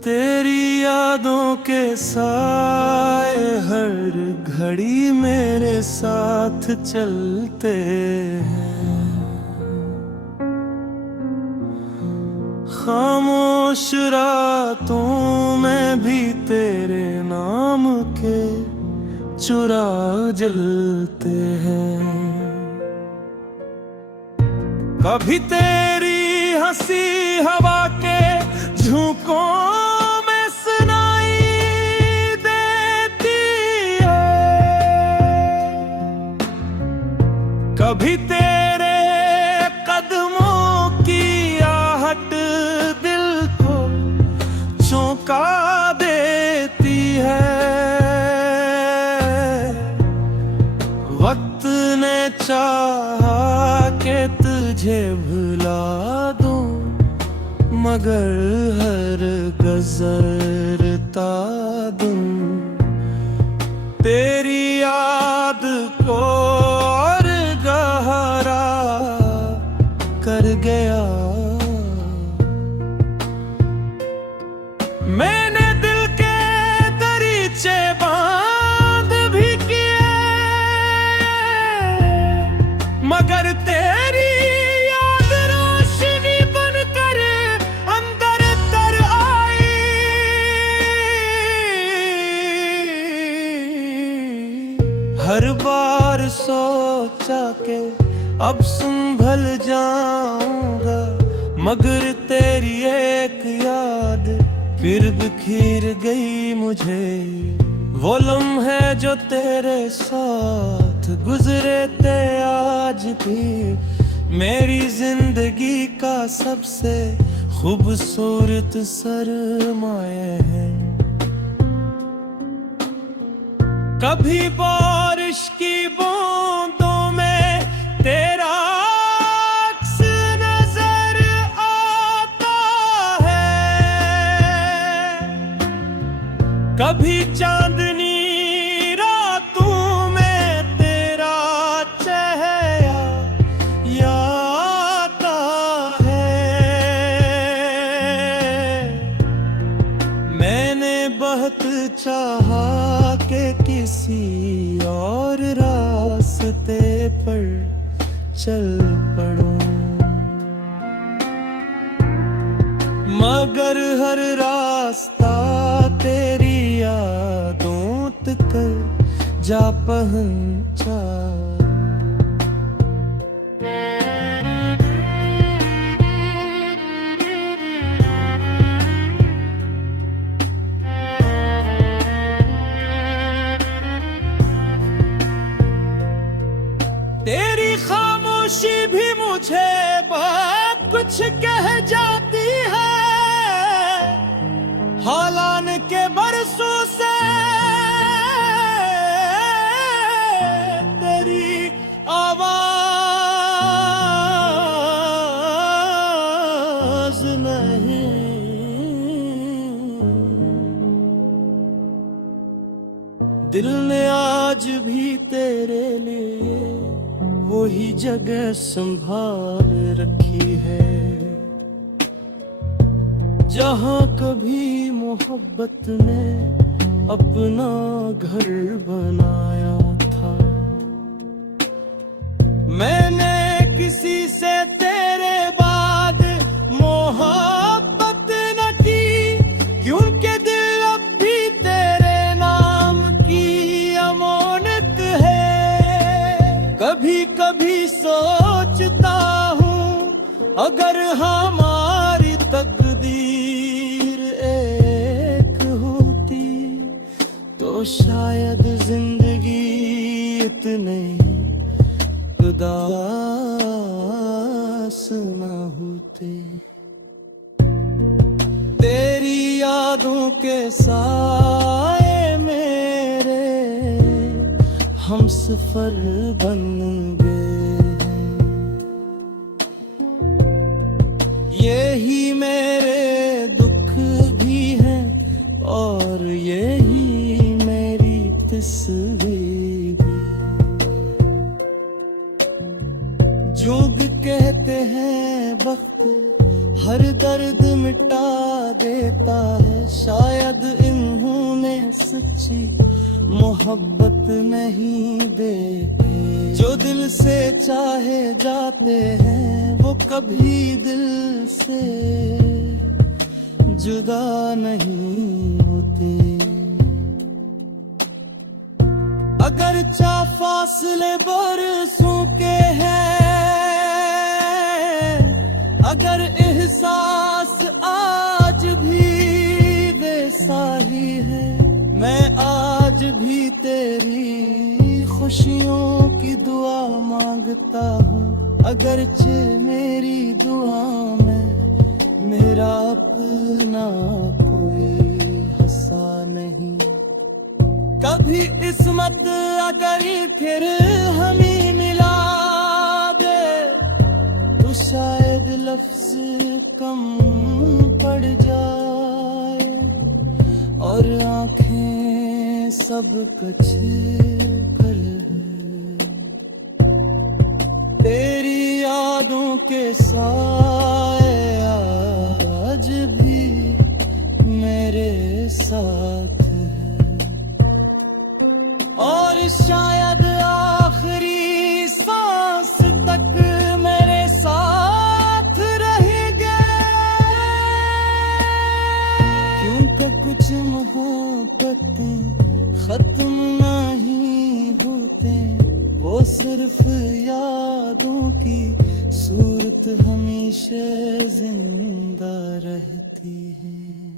तेरी यादों के साए हर घड़ी मेरे साथ चलते हैं। खामोश रातों में भी तेरे नाम के चुराग जलते हैं। कभी तेरी हंसी हवा के झोंकों में सुनाई देती है, कभी तेरे कदमों की आहट दिल को चौंका देती है। वक्त ने चाहा कि तुझे भुला दूं, मगर हर गुज़रता दूं तेरी याद को और गहरा कर गया। मैंने दिल के दरीचे बांध भी किए, मगर तेरी याद रोशनी बनकर अंदर तर आई। हर बार सोचा के अब संभल जाऊंगा, मगर तेरी एक याद फिर बिखर गई मुझे। वो लम्हे जो तेरे साथ गुजरे थे आज भी मेरी जिंदगी का सबसे खूबसूरत सरमाए हैं। कभी बारिश की बूंदों में तेरा अक्स नजर आता है, कभी चांदनी रातों में तेरा चेहरा याद आता है। मैंने बहुत चाहा कि किसी और रास्ते पर चल पड़ूं, मगर हर रास्ता तेरी यादों तक जा पहुंचा। तेरी खामोशी भी मुझे बहुत कुछ कह जाती है। हालान के बरसों से तेरी आवाज नहीं, दिल ने आज भी तेरे लिए वही जगह संभाल रखी है, जहाँ कभी मोहब्बत ने अपना घर बनाया था। मैंने किसी से तेरे बाद मोहब्बत न की, क्योंकि दिल अब भी तेरे नाम की अमानत है। कभी कभी सोचता हूँ अगर हमारी तकदीर एक होती तो शायद जिंदगी इतने उदास न होती। तेरी यादों के साए मेरे हम सफर बन गए। यही मेरे दुख भी हैं और यही मेरी तस्वीर भी। जोग कहते हैं वक्त हर दर्द मिटा देता है शायद इन्होंने सच्ची मोहब्बत नहीं देखी। जो दिल से चाहे जाते हैं वो कभी दिल से जुदा नहीं होते। अगर चा फासले बरसों के हैं, अगर एहसास आज भी वैसा ही है, मैं आज भी तेरी खुशियों की दुआ मांगता हूँ। अगरचे मेरी दुआ में मेरा अपना कोई हंसा नहीं। कभी किस्मत अगर फिर हमें मिला दे तो शायद लफ्ज कम पड़ जाए और आंखें सब कुछ कर तेरी यादों के साए आज भी मेरे साथ है और शायद आखिरी सांस तक मेरे साथ रहेंगे। क्योंकि कुछ मोहब्बतें खत्म नहीं होते, वो सिर्फ यादों की सूरत हमेशा जिंदा रहती है।